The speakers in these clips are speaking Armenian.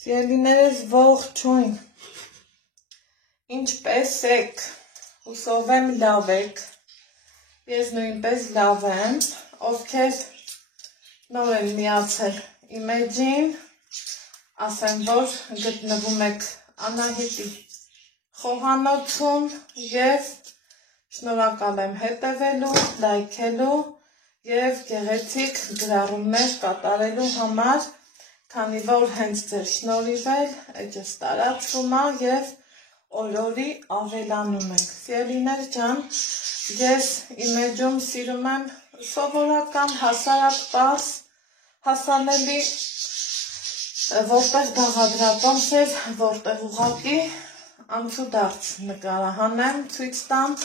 Սիրելիներս ողջույն, ինչպես եք, հուսով եմ լավ եք, ես նույնպես լավ եմ, ովքեր նոր են միացել իմ էջին, ասեմ, որ գտնվում եք Անահիտի խոհանոցում և շնորհակալ եմ հետևելու, լայքելու և գեղեցիկ գրառումներ կատարելու համար, քանի որ հենց ձեր շնորհիվ էլ էջս տարածվում է և օր-օրի ավելանում ենք։ Սիրելիներ ջան, ես իմ էջում սիրում եմ սովորական, հասարակ, պարզ, հասանելի, որտեղ բաղադրատոմս էր, որտեղ ուղղակի անցուդարձ նկարահանեմ, ցույց տամ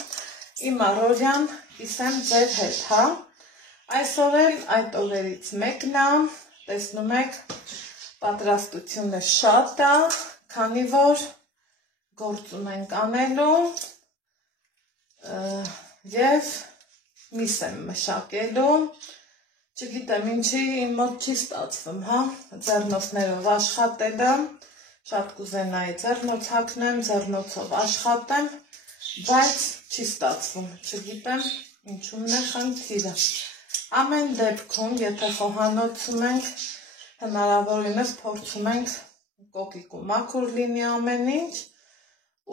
իմ առօրյան, կիսեմ ձեր հետ, հա։ Այսօր էլ այդ օրերից մեկն է, տեսնում եք, պատրաստությունը շատ է, քանի որ գործ ունենք անելու և միս եմ մշակելու, չգիտեմ ինչի իմ մոտ չի ստացվում, հա, ձեռնոցներով աշխատելը, շատ կուզենայի ձեռնոց հագնեմ, ձեռնոցով աշխատեմ, բայց չի ստացվում, չգիտեմ ինչումն է խնդիրը։ Ամեն դեպքում, եթե խոհանոցում ենք, հնարավորինս փորձում ենք կոկիկ ու մաքուր լինի ամեն ինչ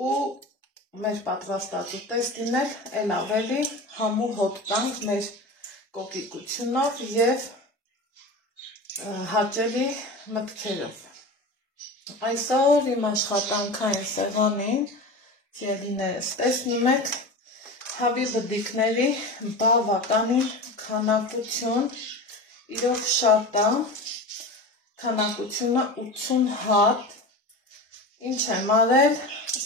ու մեր պատրաստած ուտեստին էլ ավելի համու հոտ տանք մեր կոկիկությունով և հաճելի մտքերով։ Այսօր իմ աշխատանքային սեղանին, սիրելիներս, տեսնում եք հավի բդիկների բավականին քանակություն, իրոք շատ է, քանակությունը 80 հատ, ինչ եմ արել,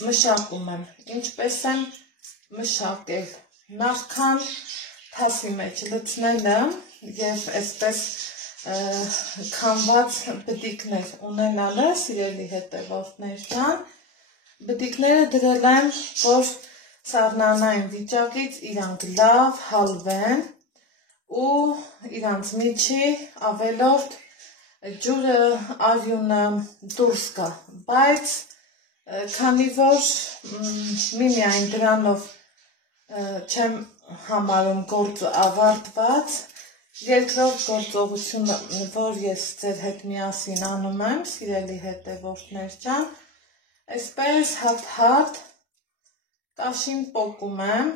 մշակում եմ, ինչպես եմ մշակել, նախքան թասի մեջ լցնելը և այսպես քամված բդիկներ ունենալը, սիրելի հետևորդներ ջան, բդիկները դրել եմ, որ սառնանային վիճակից իրանք լավ հալվեն ու իրանց միջի ավելորդ ջուրը, արյունը դուրս գա, բայց քանի որ միմիայն դրանով չեմ համարում գործը ավարտված, երկրորդ գործողությունը, որ ես ձեր հետ միասին անում եմ, սիրելի հետևորդներ ջան, այսպես հատ-հատ կաշին պոկում եմ,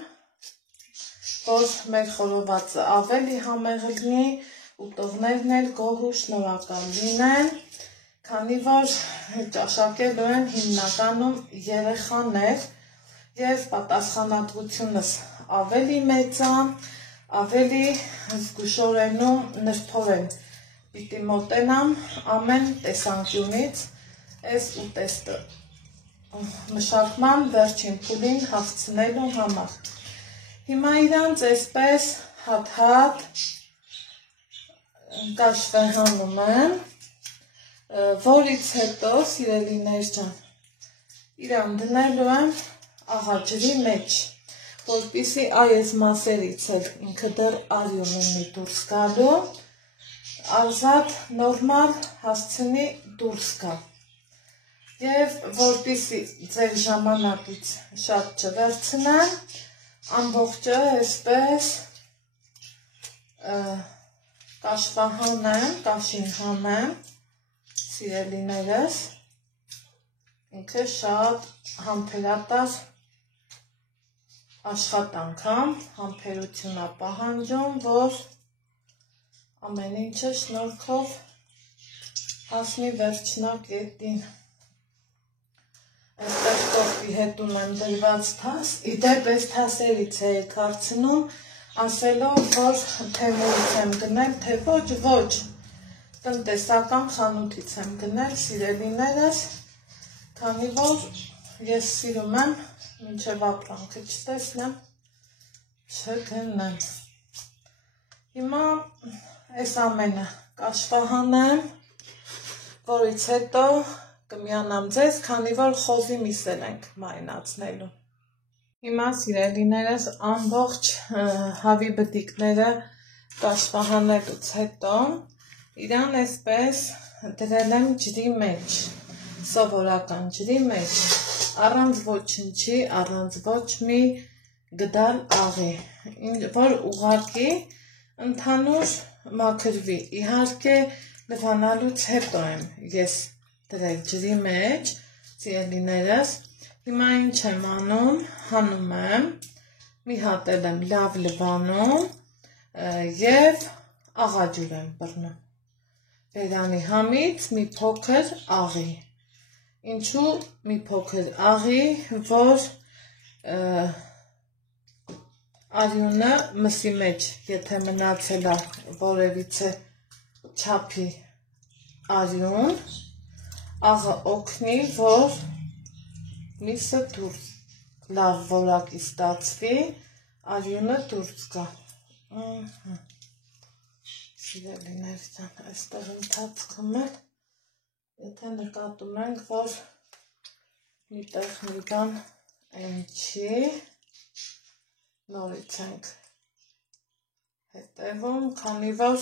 որ մեր խորովածը ավելի համեղ լինի, ուտողներն էլ գոհ ու շնորհակալ լինեն, քանի որ ճաշակելու են հիմնականում երեխաներ և պատասխանատվությունս ավելի մեծ է, ավելի զգուշորեն ու նրբորեն պիտի մոտենամ ամեն տեսանկյունից այս ուտեստը մշակման վերջին փուլին հասցնելու համար։ Հիմա իրանց այսպես հատ-հատ կաշվեհանում եմ, որից հետո, սիրելիներ ջան, իրան դնելու եմ աղաջրի մեջ, որպեսզի այս մասերից էլ ինքը դեռ արյուն ունի դուրս գալու, ազատ նորմալ հասցնի դուրս գա։ Եվ որպեսզի ձեր ժամանակից շատ չվերցնեմ, ամբողջը այսպես կաշվահանեմ, կաշին հանեմ, սիրելիներս, ինքը շատ համբերատար աշխատանք է, համբերություն է պահանջում, որ ամեն ինչը շնորհքով հասնի վերջնակետին։ Այստեղ կողքի հետում եմ դրված թաս, իդեպ այս թասերից է հարցնում, ասելով, որ թեմուից եմ գնել, թե ոչ, տնտեսական խանութից եմ գնել, սիրելիներս, քանի որ ես սիրում եմ, մինչև ապրանքը չտեսնեմ, չգնեմ։ Հիմա այս ամենը կաշվահանեմ, որից հետո կմիանամ ձեզ, քանի որ խոզի միսել ենք մարինացնելու։ Հիմա սիրելիներս ամբողջ հավի բդիկները կաշվահանելուց հետո իրան այսպես դրել եմ ջրի մեջ, սովորական ջրի մեջ, առանց ոչնչի, առանց ոչ մի գդալ աղի, որ ուղղակի ընդհանուր մաքրվի։ Իհարկե լվանալուց հետո եմ ես դրել ջրի մեջ, սիրելիներս։ Հիմա ինչ եմ անում, հանում եմ, մի հատ եմ լավ լվանում և աղաջուր եմ բռնում։ Բերանի համից մի փոքր աղի։ Ինչու մի փոքր աղի, որ արյունը մսի մեջ, եթե մնացել է որևիցե չափի արյուն, աղը օգնի, որ միսը դուրս լավ որակի ստացվի, արյունը դուրս գա։ Սիրելիներ ջան, այստեղ ընթացքում է, եթե նկատում ենք, որ մի տեղ մի բան այն չի, նորից ենք հետևում, քանի որ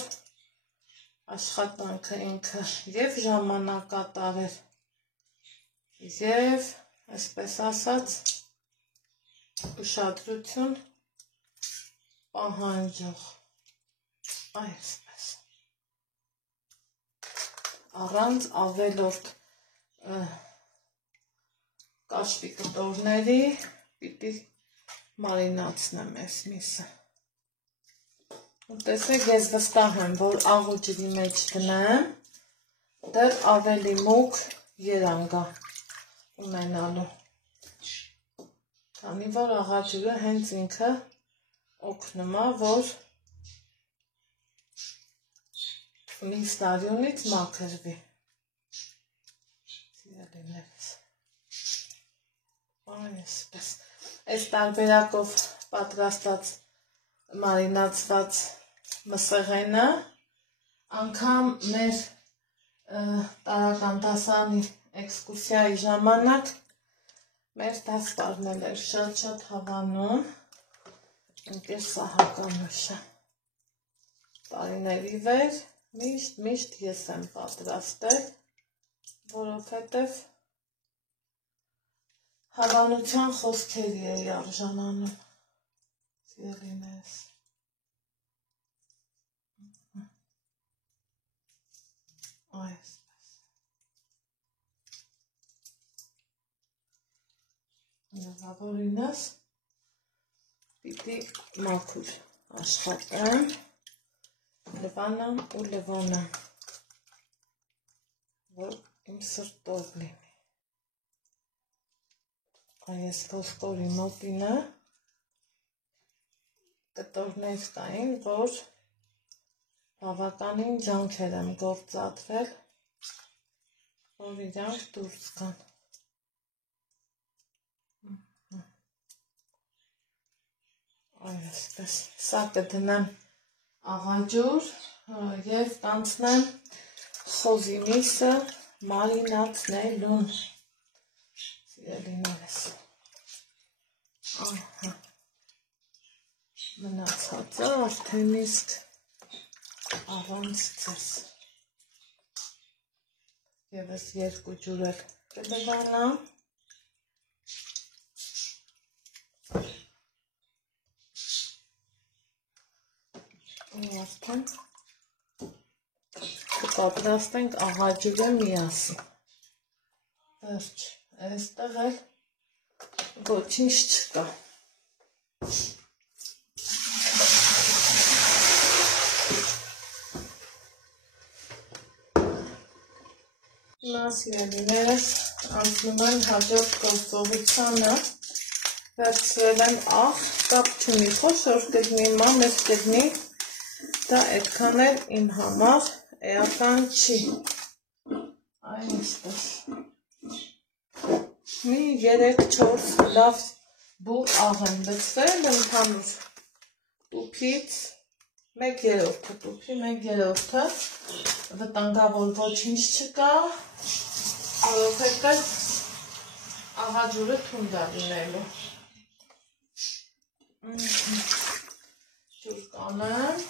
աշխատանքը ինքը և ժամանակատար էր, և այսպես ասած ուշադրություն պահանջող, այսպես, առանց ավելորդ կաշվի կտորների պիտի մարինացնեմ այս միսը։ Տեսեք, ես վստահ եմ, որ աղ ու ջրի մեջ դնեմ, դեռ ավելի մուգ երանգ է ունենալու։ Քանի որ աղաջուրը հենց ինքը օգնում է, որ միսը արյունից մաքրվի։ Սիրելիներս, այսպես, այս տարբերակով պատրաստած մարինացված մսեղենը անգամ մեր տարական դասարանի էքսկուրսիայի ժամանակ մեր դասպարն էր շատ հավանում, ընկեր Սահականուշը։ Տարիների վեր միշտ ես եմ պատրաստել, որովհետև հավանության խոսքերի էի արժանանում, սիրելիներս։ Այսպես։ Նվավորինս պիտի մաքուր աշխատեմ, լվանամ ու լվանամ, որ իմ սրտով լինի։ Այս ոսկորի մոտինը կտորներ կային, որ բավականին ջանքեր եմ գործադրել, որ իրանք դուրս գան։ Այսպես, սա կդնեմ աղաջուր և կանցնեմ խոզի միսը մարինացնելուն, սիրելիներս։ Մնացածը արդեն իսկ առանց ձեզ։ Եվս 2 ջուր էլ կլվանամ։ Արդեն կպատրաստենք աղաջուրը միասին։ Վերջ, այստեղ էլ ոչինչ չկա։ Սիրելիներս, անցնում եմ հաջորդ գործողությանը, վերցրել եմ աղ, կապ չունի, խոշոր կգնի, մանր կգնի, դա այդքան էլ իմ համար էական չի, այնպես, մի 3-4 լավ բուր աղ եմ լցրել, ընդհանուր տուփից 1/3 տուփի, 1/3 վտանգավոր ոչինչ չկա, որովհետև աղաջուրը թունդ է լինելու։ Ջուր կանեմ։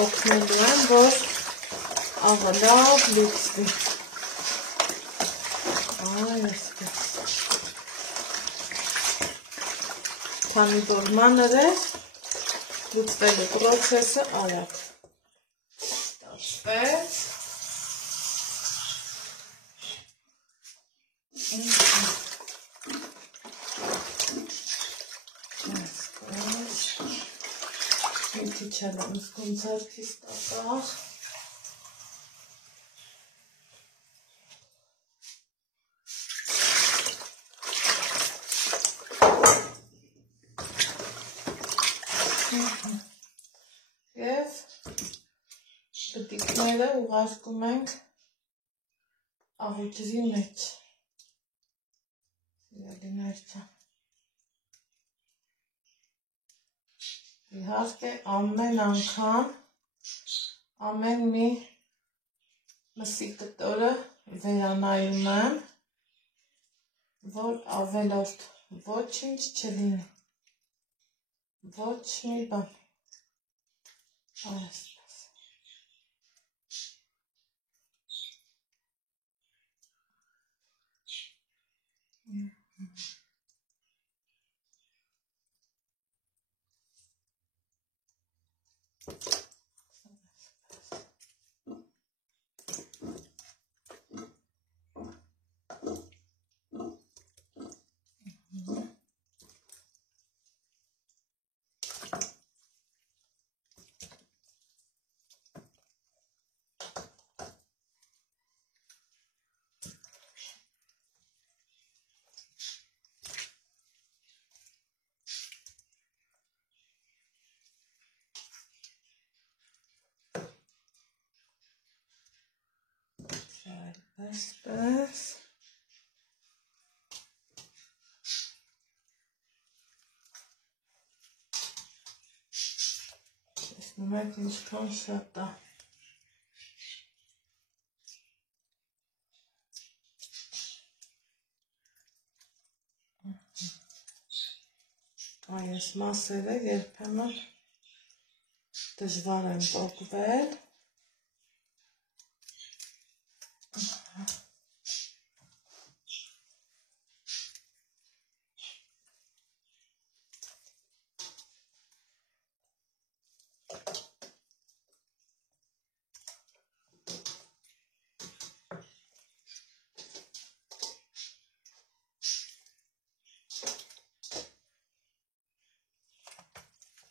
օգնելու եմ, որ ավալավ լուծվի։ Այսպես։ Քանի որ մանր է, լուծվելու պրոցեսը արագ ստացվեց։ Մի քիչ եմ զգում ձեռքիս տակախ։ Եվ բտիկները ուղարկում ենք աղուջրի մեջ։ Սիրելիներ ջան։ Իհարկե ամեն անգամ ամեն մի մսի կտորը վերանայում եմ, որ ավելորդ ոչինչ չլինի, ոչ մի բան, այսպես։ Այսպես։ Տեսնում եք ինչքան շատ է։ Այս մասերը երբեմն դժվար են պոկվել։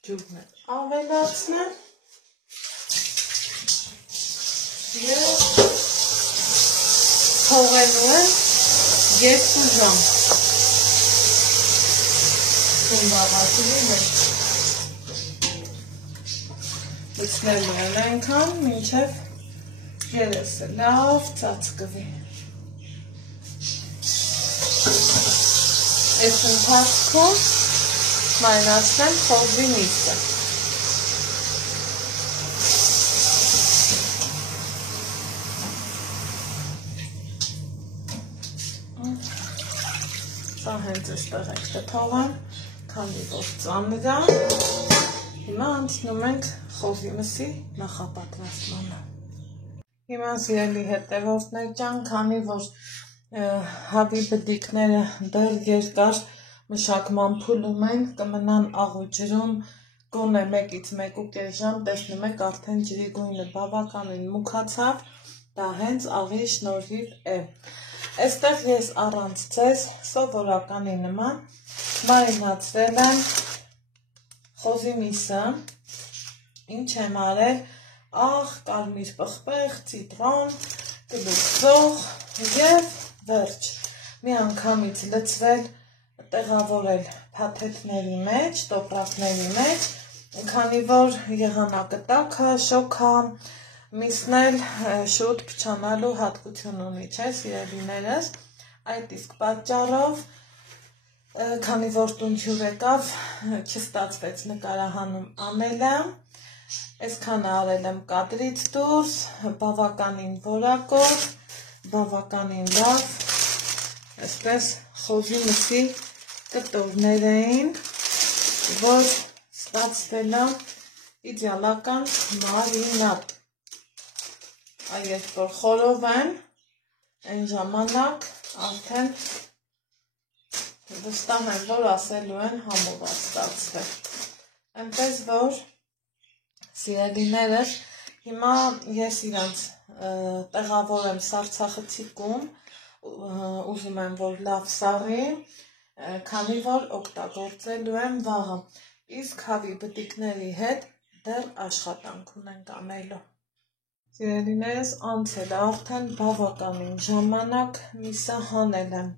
Ջուրն է ավելացնեմ և թողելու եմ 2 ժամ թունգավացուի մեջ լցնելու են այնքան մինչև երեսը լավ ծածկվի այս ընթացքում մայնացնեմ խոզի միսը սա հենց այստեղ ենք թողան քանի որ ծանր է հիմա անցնում ենք խոզի մսի նախապատրաստմանը հիմա սիրելի հետևորդներ ջան քանի որ հավի բդիկները դեռ երկար մշակման փուլում են, կմնան աղուջրում գոնե 1-ից 1.5 ժամ, տեսնում եք արդեն ջրի գույնը բավականին մուքացավ, դա հենց աղի շնորհիվ է։ Այստեղ ես առանց ձեզ սովորականի նման մարինացրել եմ խոզի միսը, ինչ եմ արել, աղ, կարմիր պղպեղ, ցիտրոն, գլուխ և վերջ, մի անգամից լցրել տեղավորել փաթեթների մեջ, տոպրակների մեջ, քանի որ եղանակը տաք է, շոգ է, միսն էլ շուտ փչանալու հատկություն ունի, չէ, սիրելիներս, այդ իսկ պատճառով, քանի որ տուն հյուր եկավ, չստացվեց նկարահանում անելը, այսքանը արել եմ կադրից դուրս, բավականին որակով, բավականին լավ, այսպես խոզի մսի կտորներ էին, որ ստացվել է իդեալական մարինադ։ Երբ որ խորով են, այն ժամանակ արդեն վստահ են, որ ասելու են համոված ստացվել։ Այնպես որ սիրելիներս, հիմա ես իրանց տեղավորեմ սառցախցիկում, ուզում եմ, որ լավ սառի, քանի որ օգտագործելու եմ վաղը, իսկ հավի բտիկների հետ դեռ աշխատանք ունենք անելու։ Սիրելիներս, անցել արդեն բավականին ժամանակ, միսը հանել եմ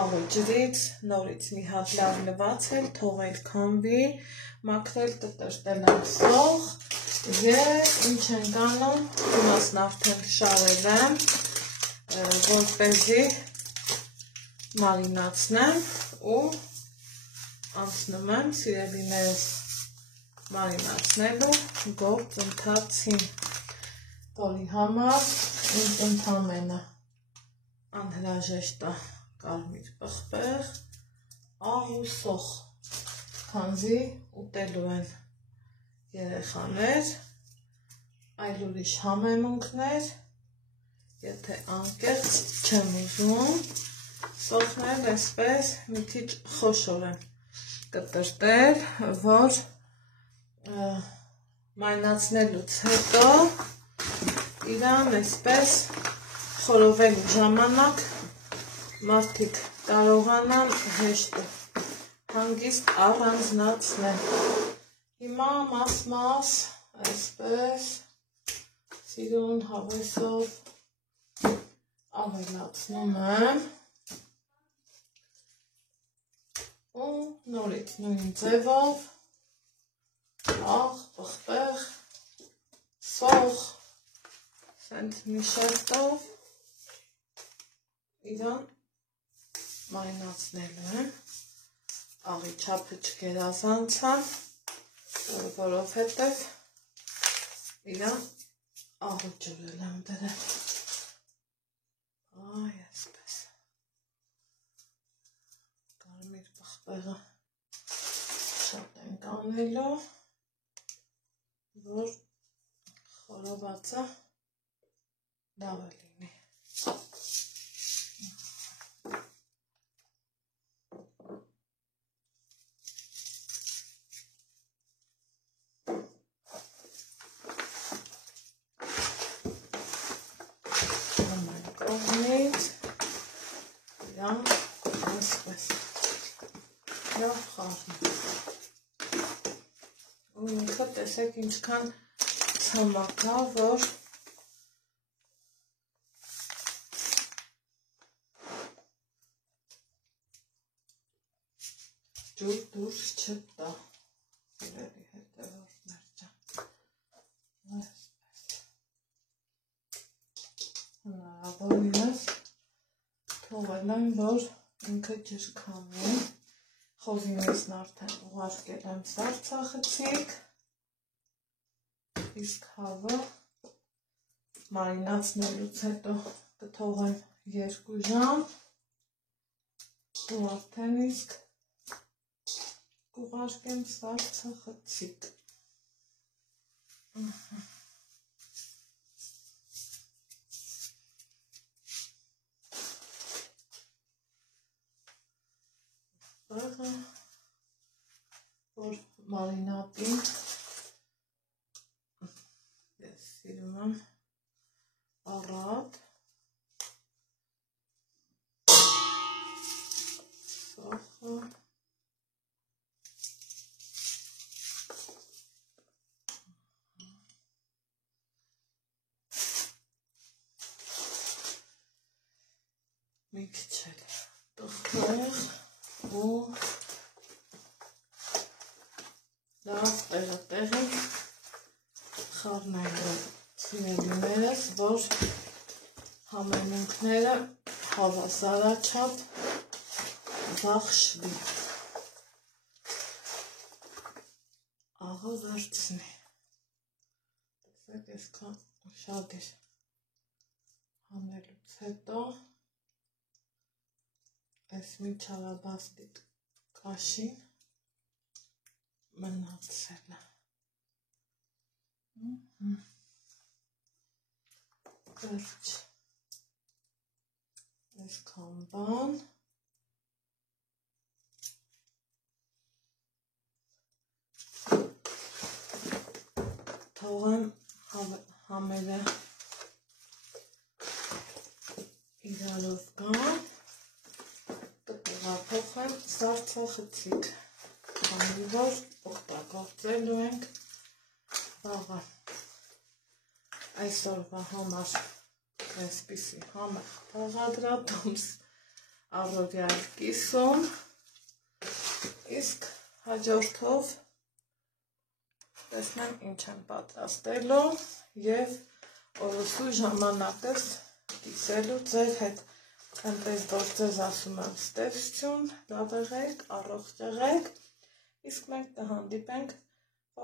աղի ջրից, նորից մի հատ լավ լվացել, թողել քամվի, մաքրել կտրտել եմ սոխ և ինչ ենք անում, իմասն արդեն շարել եմ, որպեսզի մարինացնեմ ու անցնում եմ սիրելիներս մարինացնելու գործընթացին, որի համար ինձ ընդամենը անհրաժեշտ է կարմիր պղպեղ, աղ ու սոխ, քանզի ուտելու են երեխաներ, այլ ուրիշ համեմունքներ, եթե անկեղծ չեմ ուզում, սոխն էսպես մի քիչ խոշոր եմ կտրտել, որ մարինացնելուց հետո իրան էսպես խորովելու ժամանակ մարդիկ կարողանան հեշտ հանգիստ առանձնացնել։ Հիմա մաս-մաս այսպես սիրուն հավեսով ավելացնում եմ ու նորից նույն ձևով աղ, պղպեղ, սոխ, սենց մի շերտով իրան մարինացնելու եմ, աղի չափը չգերազանցան, որովհետև իրան աղի ջրել եմ դրել, այսպես, կարմիր պղպեղը շատ ենք անելու, որ խորովածը լավ է լինի։ Ամեն կողմից իրան այսպես լավ խառնում։ Ու ինքը տեսեք ինչքան ցամաք է, որ ջուր դուրս չտա, իրերի հետևորդներ ջան, հնարավորինս թողել եմ, որ ինքը ջրքամի, խոզինեսն արդեն ուղարկել եմ սառցախցիկ, իսկ հավը մարինացնելուց հետո կթողեմ 2 ժամ ու արդեն իսկ կուղարկեմ սառցախցիկ։ Որ մարինատին ես սիրում եմ առատ, սոխը, մի քիչ էլ պղպեղ ու լավ տեղը խառնելու սիրելիներս, որ համեմունքները հավասարաչափ բախշվի, աղը վերցնի, տեսեք այսքան շատ էր հանելուց հետո այս մի չարաբաստիկ կաշին մնացել է, Վերջ այսքան բան թողեմ համերը իրարով կան կտեղափոխեմ սառցախցիկ քանի որ օգտագործելու ենք վաղը այսօրվա համար այսպիսի համեղ բաղադրատոմս առօրյա կիսում իսկ հաջորդով տեսնեմ ինչ եմ պատրաստելու և օրոսու ժամանակս կիսելու ձեր հետ այնպես որ ձեզ ասում եմ ստեղծություն, լավ եղեք, առողջ եղեք, իսկ մենք կհանդիպենք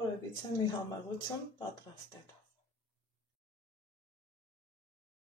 որևիցե մի համեղություն պատրաստելով